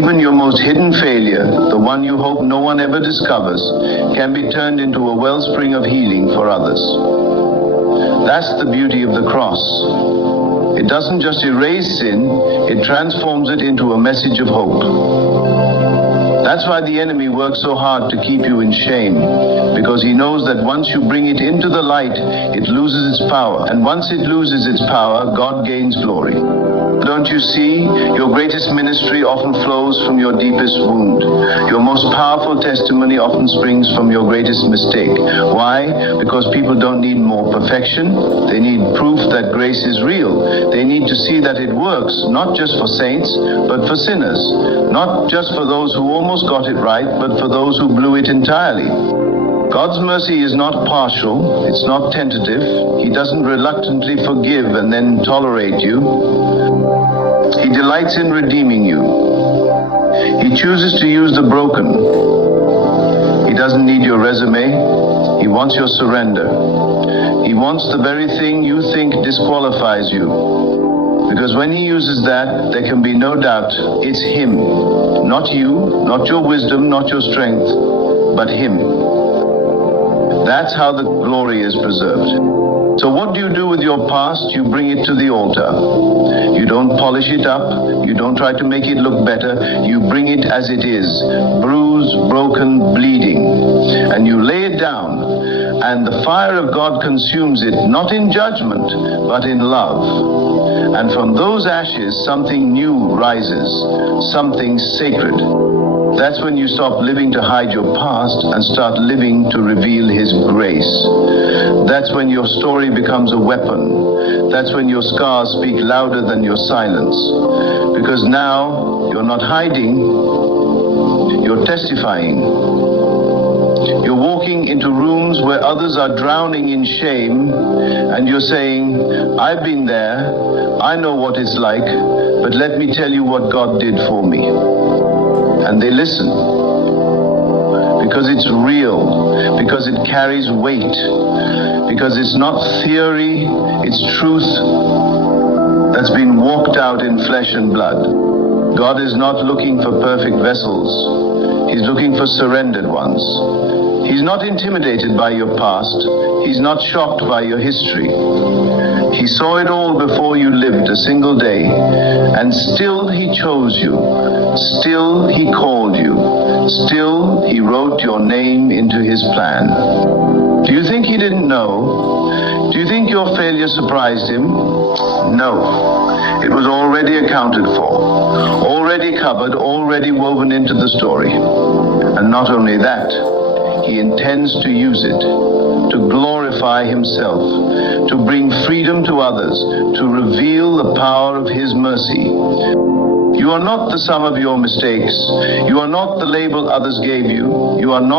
even your most hidden failure, the one you hope no one ever discovers, can be turned into a wellspring of healing for others. That's the beauty of the cross. It doesn't just erase sin, it transforms it into a message of hope. That's why the enemy works so hard to keep you in shame, because he knows that once you bring it into the light, it loses its power. And once it loses its power, God gains glory. Don't you see? Your greatest ministry often flows from your deepest wound. Your most powerful testimony often springs from your greatest mistake. Why? Because people don't need more perfection. They need proof that grace is real. They need to see that it works, not just for saints, but for sinners. Not just for those who almost got it right, but for those who blew it entirely. God's mercy is not partial, it's not tentative. He doesn't reluctantly forgive and then tolerate you. He delights in redeeming you. He chooses to use the broken. He doesn't need your resume. He wants your surrender. He wants the very thing you think disqualifies you. Because when he uses that, there can be no doubt it's him. Not you, not your wisdom, not your strength, but him. That's how the glory is preserved. So what do you do with your past? You bring it to the altar. You don't polish it up. You don't try to make it look better. You bring it as it is, bruised, broken, bleeding. And you lay it down. And the fire of God consumes it, not in judgment, but in love. And from those ashes, something new rises, something sacred. That's when you stop living to hide your past and start living to reveal His grace. That's when your story becomes a weapon. That's when your scars speak louder than your silence. Because now you're not hiding, you're testifying. You're walking into rooms where others are drowning in shame, and you're saying, I've been there, I know what it's like, but let me tell you what God did for me. And they listen, because it's real, because it carries weight, because it's not theory, it's truth that's been walked out in flesh and blood. God is not looking for perfect vessels. He's looking for surrendered ones. He's not intimidated by your past. He's not shocked by your history. He saw it all before you lived a single day, and still He chose you. Still He called you. Still He wrote your name into His plan. Do you think He didn't know? Do you think your failure surprised Him? No. It was already accounted for, already covered, already woven into the story. And not only that, He intends to use it to glorify Himself, to bring freedom to others, to reveal the power of His mercy. You are not the sum of your mistakes. You are not the label others gave you. You are not